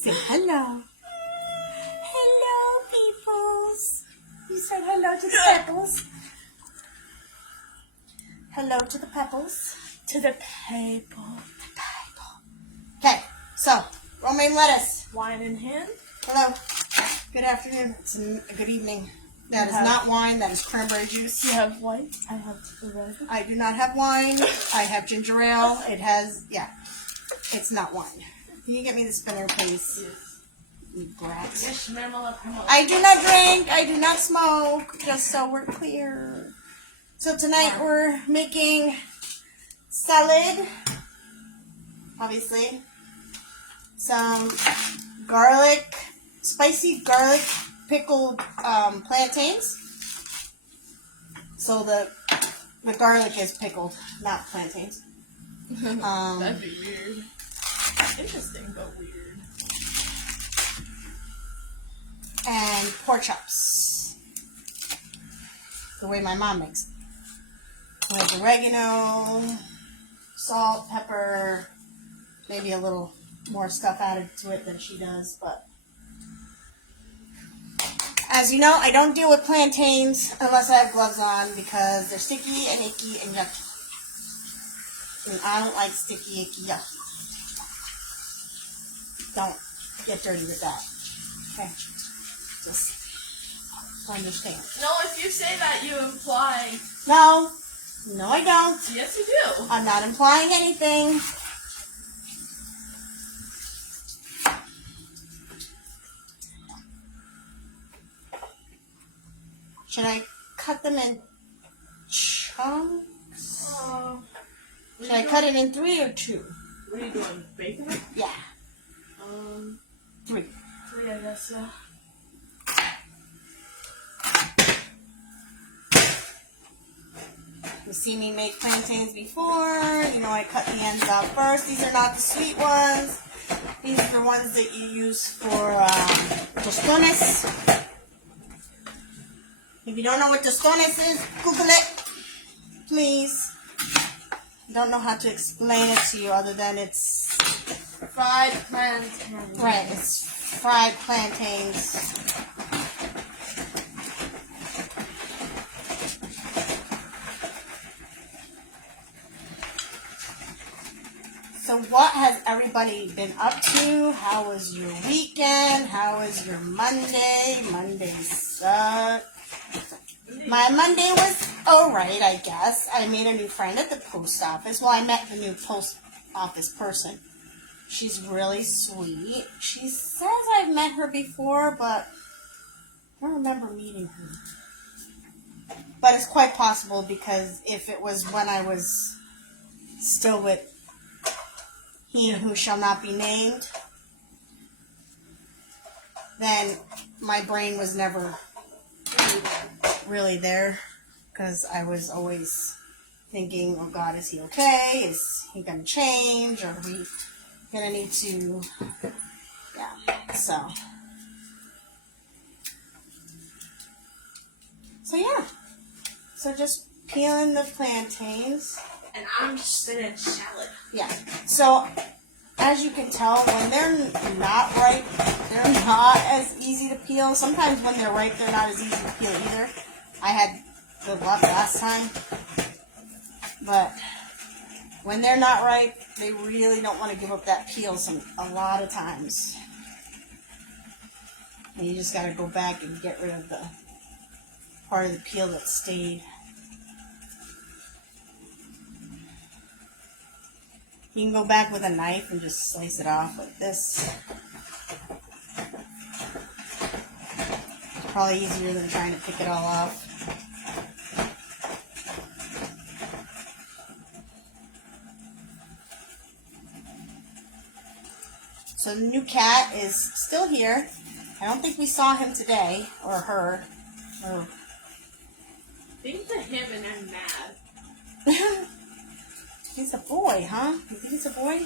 Say hello. Hello, peoples. You said hello to the Pepples. Hello to the Pepples. To the people. Okay, so romaine lettuce. Wine in hand. Hello. Good afternoon. It's a good evening. That is not wine. That is cranberry juice. You have white. I have red. I do not have wine. I have ginger ale. It has, it's not wine. Can you get me the spinner, please? Yes. You brat. Yes, I do not drink. I do not smoke. Just so we're clear. So tonight we're making salad. Obviously. Some garlic, spicy garlic pickled plantains. So the garlic is pickled, not plantains. That'd be weird. Interesting, but weird. And pork chops. The way my mom makes it. With oregano, salt, pepper, maybe a little more stuff added to it than she does, but as you know, I don't deal with plantains unless I have gloves on because they're sticky and icky and yucky. And I don't like sticky, icky, yucky. Don't get dirty with that. Okay? Just understand. No, if you say that, you imply. No, I don't. Yes, you do. I'm not implying anything. Should I cut them in chunks? Should I cut it in 3 or 2? What are you doing? Bacon it? Yeah, 3. 3, I guess, yeah. You've seen me make plantains before. You know I cut the ends out first. These are not the sweet ones. These are the ones that you use for tostones. If you don't know what tostones is, Google it, please. I don't know how to explain it to you other than it's Fried plantains. right. It's fried plantains. So what has everybody been up to? How was your weekend? How was your Monday? Monday sucked. My Monday was alright, I guess. I made a new friend at the post office. Well, I met the new post office person. She's really sweet. She says I've met her before, but I don't remember meeting her. But it's quite possible because if it was when I was still with he who shall not be named, then my brain was never really there because I was always thinking, oh God, is he okay? Is he going to change? Are we going to need to, So yeah. So just peeling the plantains. And I'm just spinach salad. Yeah. So, as you can tell, when they're not ripe, they're not as easy to peel. Sometimes when they're ripe, they're not as easy to peel either. I had good luck last time. But when they're not ripe, they really don't want to give up that peel a lot of times. And you just got to go back and get rid of the part of the peel that stayed. You can go back with a knife and just slice it off like this. It's probably easier than trying to pick it all off. So the new cat is still here. I don't think we saw him today, or her. Or Think to him and I'm mad. He's a boy, huh? You think it's a boy?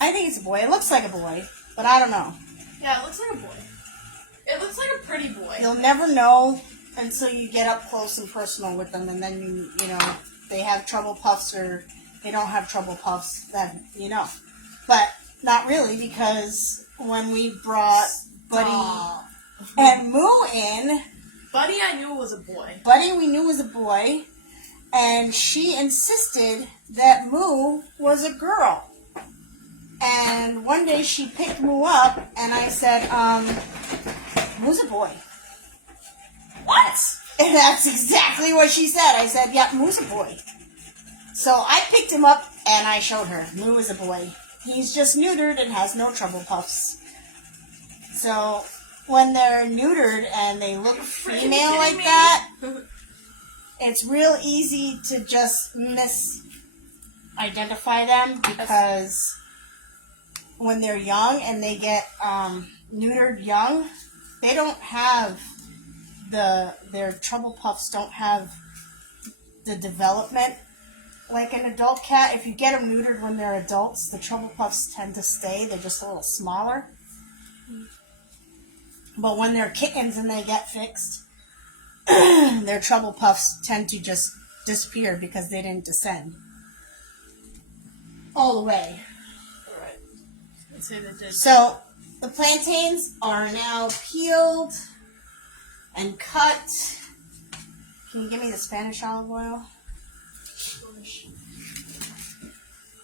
I think it's a boy. It looks like a boy, but I don't know. Yeah, it looks like a boy. It looks like a pretty boy. You'll never know until you get up close and personal with them, and then you know they have trouble puffs or they don't have trouble puffs. Then you know, but not really because when we brought Buddy Stop. and Moo in. Buddy, I knew was a boy. Buddy we knew was a boy, and she insisted that Moo was a girl. And one day she picked Moo up, and I said, Moo's a boy. What? And that's exactly what she said. I said, yeah, Moo's a boy. So I picked him up, and I showed her. Moo is a boy. He's just neutered and has no trouble puffs. So when they're neutered and they look female like that, it's real easy to just misidentify them because when they're young and they get neutered young, they don't have their trouble puffs don't have the development like an adult cat. If you get them neutered when they're adults, the trouble puffs tend to stay. They're just a little smaller. But when they're kittens and they get fixed, their trouble puffs tend to just disappear because they didn't descend all the way. Alright. Let's say they did. So the plantains are now peeled and cut. Can you give me the Spanish olive oil?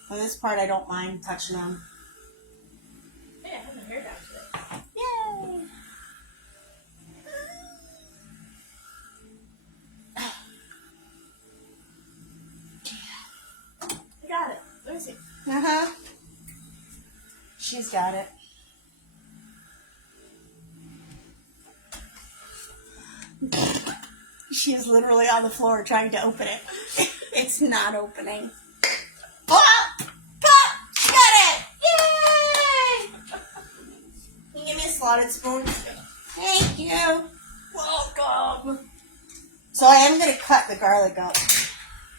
For this part, I don't mind touching them. Hey, I have my hair down today. Yay! I got it. Let me see. Uh-huh. She's got it. She is literally on the floor trying to open it. It's not opening. Pop! Pop! She got it! Yay! Can you give me a slotted spoon? Thank you. Welcome. So I am going to cut the garlic up.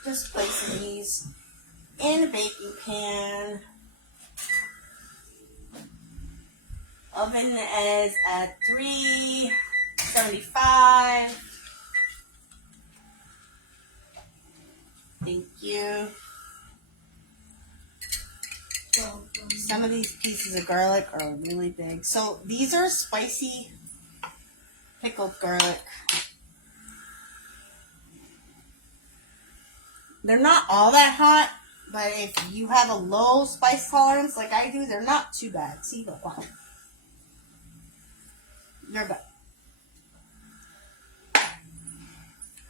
Just placing these in a baking pan. Oven is at 375. Thank you. Some of these pieces of garlic are really big. So these are spicy pickled garlic. They're not all that hot, but if you have a low spice tolerance like I do, they're not too bad. See, look, wow. They're good.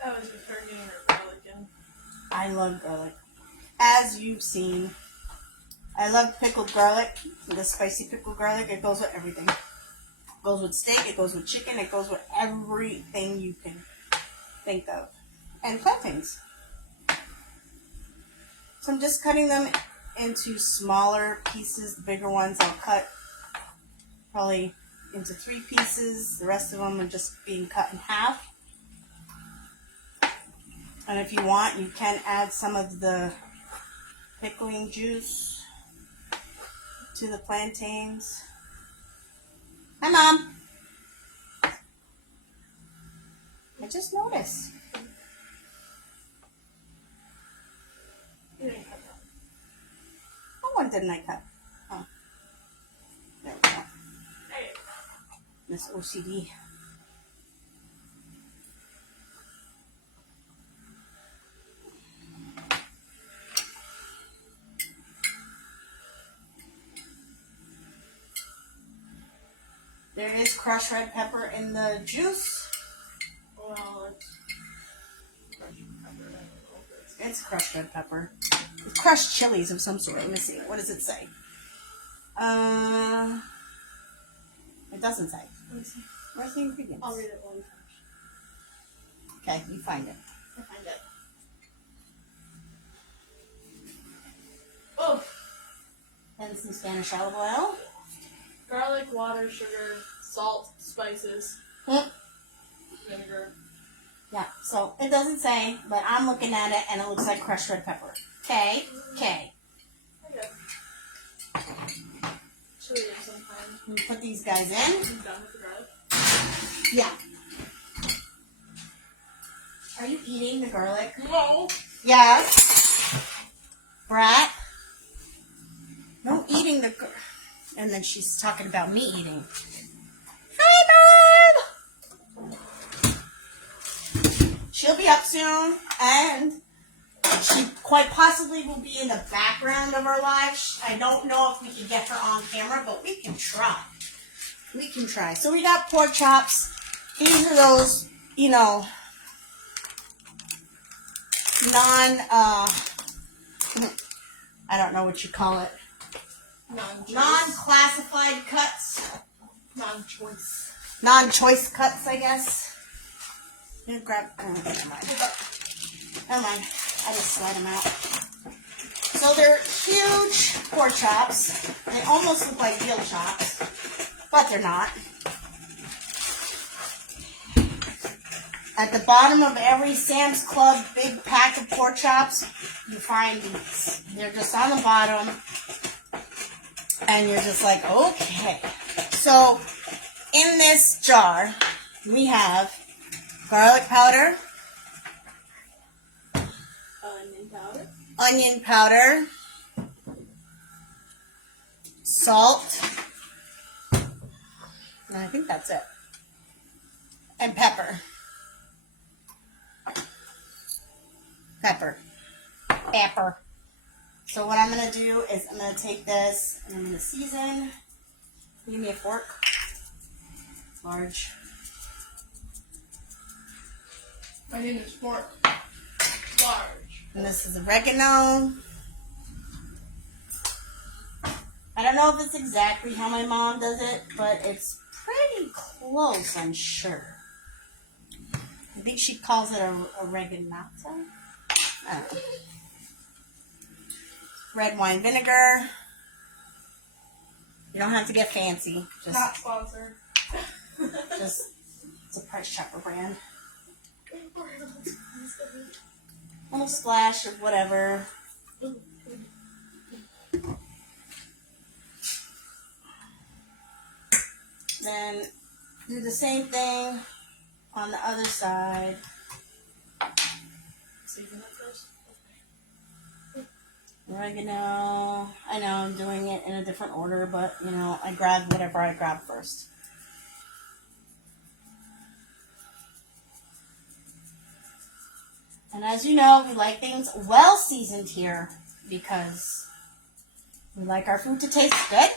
That was just her getting her garlic in. I love garlic. As you've seen, I love pickled garlic, the spicy pickled garlic. It goes with everything. It goes with steak, it goes with chicken, it goes with everything you can think of. And plantains. So I'm just cutting them into smaller pieces. The bigger ones I'll cut probably into 3 pieces. The rest of them are just being cut in half. And if you want, you can add some of the pickling juice to the plantains. Hi, Mom. I just noticed. You didn't cut that. What one didn't I cut? Oh. There we go. Hey. Miss OCD. There is crushed red pepper in the juice. Well, It's crushed red pepper. It's crushed chilies of some sort. Let me see. What does it say? It doesn't say. let me see. Where's the ingredients? I'll read it one time. Okay, you find it. I'll find it. Oh, And some Spanish olive oil. garlic, water, sugar, salt, spices, Hmm. vinegar. Yeah, so it doesn't say, but I'm looking at it and it looks like crushed red pepper. Okay, okay. Okay. Chili sometimes. We put these guys in. I'm done with the garlic. Yeah. Are you eating the garlic? No. Yes. Brat. No eating the garlic. And then she's talking about me eating. Hi, Mom! She'll be up soon, and she quite possibly will be in the background of our live. I don't know if we can get her on camera, but we can try. We can try. So we got pork chops. These are those, you know, I don't know what you call it. Non-classified cuts. Non-choice. Non-choice cuts, I guess. You grab. Oh, never mind. Never mind. I just slide them out. So they're huge pork chops. They almost look like veal chops, but they're not. At the bottom of every Sam's Club big pack of pork chops, you find these. They're just on the bottom. And you're just like, okay. So, in this jar, we have garlic powder, onion powder, salt, and I think that's it, and pepper. Pepper. So what I'm going to do is I'm going to take this and I'm going to season. Give me a fork. It's large. My name is Fork. Large. And this is oregano. I don't know if it's exactly how my mom does it, but it's pretty close, I'm sure. I think she calls it a oreganata. I don't know. Red wine vinegar. You don't have to get fancy. Not sponsored. Just it's a Price Chopper brand. A little splash of whatever. Then do the same thing on the other side. Season it first. Oregano. I know I'm doing it in a different order, but you know, I grab whatever I grab first. And as you know, we like things well seasoned here because we like our food to taste good.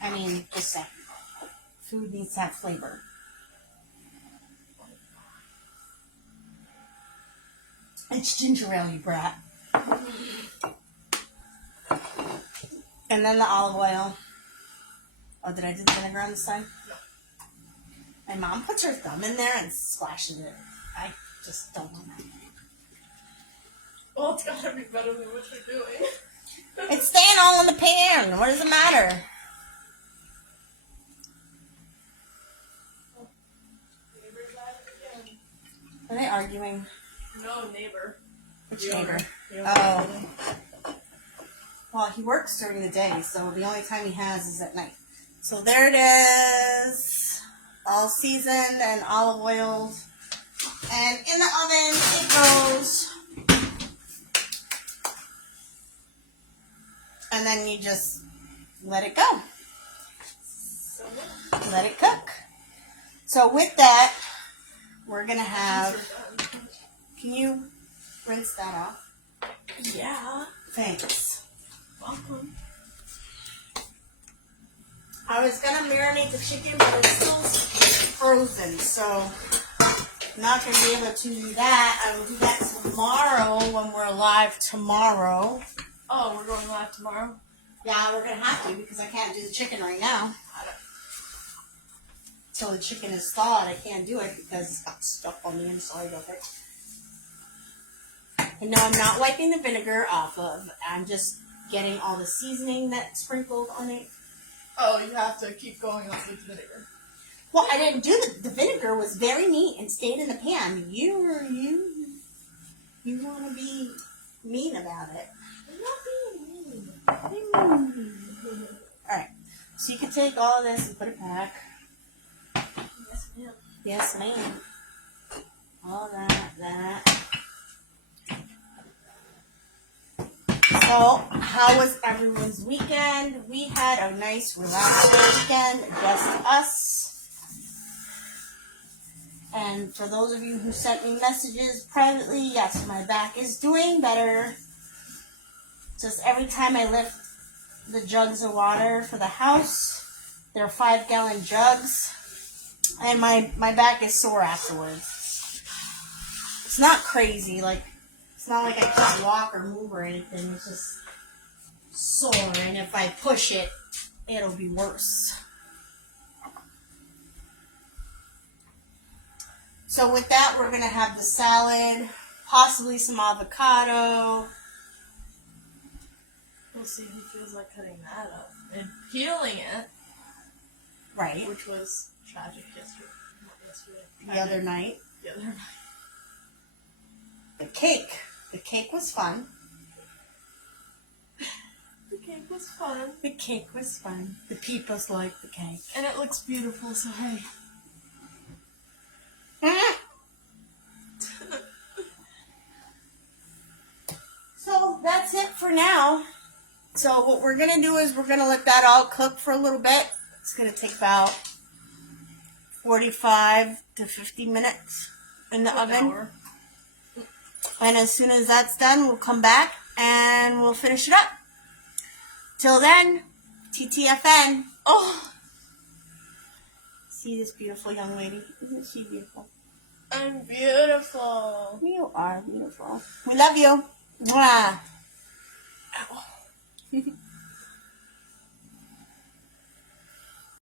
I mean, just saying. Food needs to have flavor. It's ginger ale, you brat. And then the olive oil. Oh, did I do the vinegar on the side? No. My mom puts her thumb in there and splashes it. I just don't want that. Well, it's gotta be better than what you're doing. It's staying all in the pan. What does it matter? Neighbor's at it again. Are they arguing? No, neighbor. Which The neighbor? owner. The owner. Oh. Well, he works during the day, so the only time he has is at night. So there it is. All seasoned and olive oiled. And in the oven it goes. And then you just let it go. So, Let it cook. So with that, we're going to have... Can you rinse that off? yeah. Thanks. Welcome. I was going to marinate the chicken, but it's still frozen, so I'm not going to be able to do that. I will do that tomorrow when we're live tomorrow. Oh, we're going live tomorrow? Yeah, we're going to have to because I can't do the chicken right now. So the chicken is thawed. I can't do it because it's got stuff on the inside of it. And no, I'm not wiping the vinegar off of. I'm just getting all the seasoning that's sprinkled on it. Oh, you have to keep going on with vinegar. Well, I didn't do the vinegar was very neat and stayed in the pan. You want to be mean about it. I'm not being mean. All right. So you can take all of this and put it back. Yes, ma'am. Yes, ma'am. All that. So, how was everyone's weekend? We had a nice, relaxing weekend, just us. And for those of you who sent me messages privately, yes, my back is doing better. Just every time I lift the jugs of water for the house, they're 5-gallon jugs, and my back is sore afterwards. It's not crazy, like, it's not like I can't walk or move or anything, it's just sore, and if I push it, it'll be worse. So with that, we're going to have the salad, possibly some avocado. We'll see who feels like cutting that up and peeling it, Right. which was tragic yesterday. Not yesterday. The other night. The other night. The cake. The cake was fun. The cake was fun. The cake was fun. The peoples liked the cake. And it looks beautiful, so hey. So that's it for now. So what we're going to do is we're going to let that all cook for a little bit. It's going to take about 45 to 50 minutes in the oven. Hour. And as soon as that's done, we'll come back and we'll finish it up. Till then, TTFN. Oh, See this beautiful young lady? Isn't she beautiful? I'm beautiful. You are beautiful. We love you. Mwah. Ow.